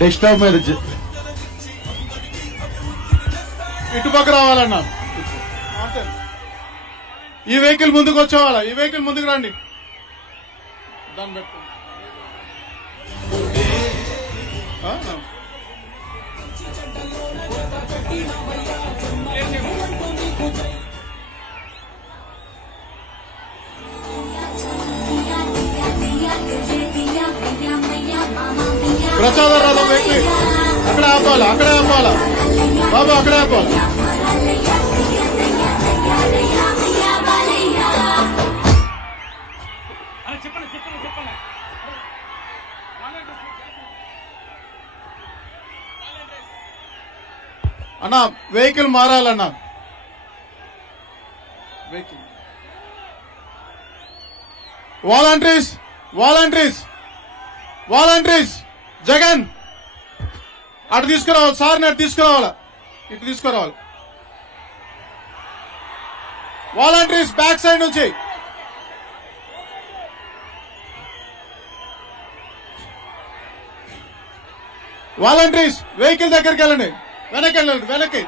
Desktop మీద ఇటుపక్క రావాలన్నా. ఈ వెహికల్ ముందుకు వచ్చేవాళ్ళ, ఈ వెహికల్ ముందుకు రండి. దాన్ని పెట్టుకోండి. ప్రసాద రథం వెహికల్ అక్కడే ఆపాలా, అక్కడే ఆపాలా బాబు, అక్కడే ఆపాలా. అన్నా వెహికల్ మారాలన్నా. Vehicle volunteers, volunteers, volunteers Jagan అటు తీసుకురావాలి. సార్ని అటు తీసుకురావాలా, ఇటు తీసుకురావాలి. వాలంటీర్స్ బ్యాక్ సైడ్ నుంచి. వాలంటీర్స్ వెహికల్ దగ్గరికి వెళ్ళండి, వెనక్కి వెళ్ళండి, వెనక్కి.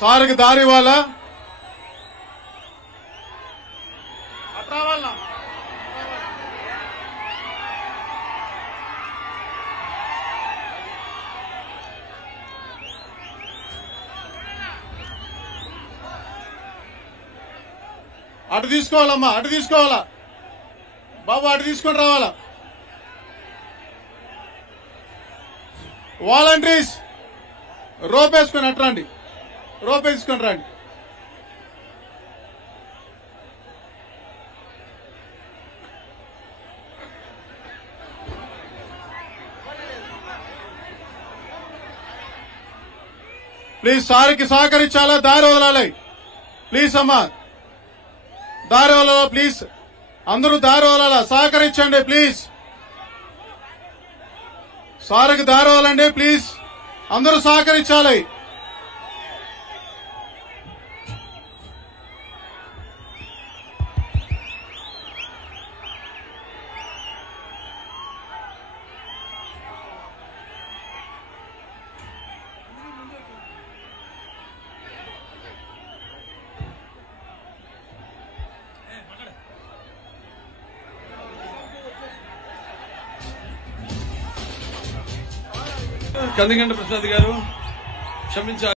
సార్కి దారి ఇవ్వాలా, అట్లా రావాలా. అటు తీసుకోవాలమ్మా, అటు తీసుకోవాలా బాబు, అటు తీసుకొని రావాలా. వాలంటీర్స్ రోప్ వేసుకొని అటు రండి, రోప్ వేసుకొని రండి. ప్లీజ్ సార్కి సహకరించాలా, దారి వదలాలి. ప్లీజ్ అమ్మా, దారి వదలాలా. ప్లీజ్ అందరూ దారి వదలాలా, సహకరించండి ప్లీజ్. సార్కి దారి వదలండి ప్లీజ్, అందరూ సహకరించాలి. కందిగంట ప్రసాద్ గారు క్షమించాలి.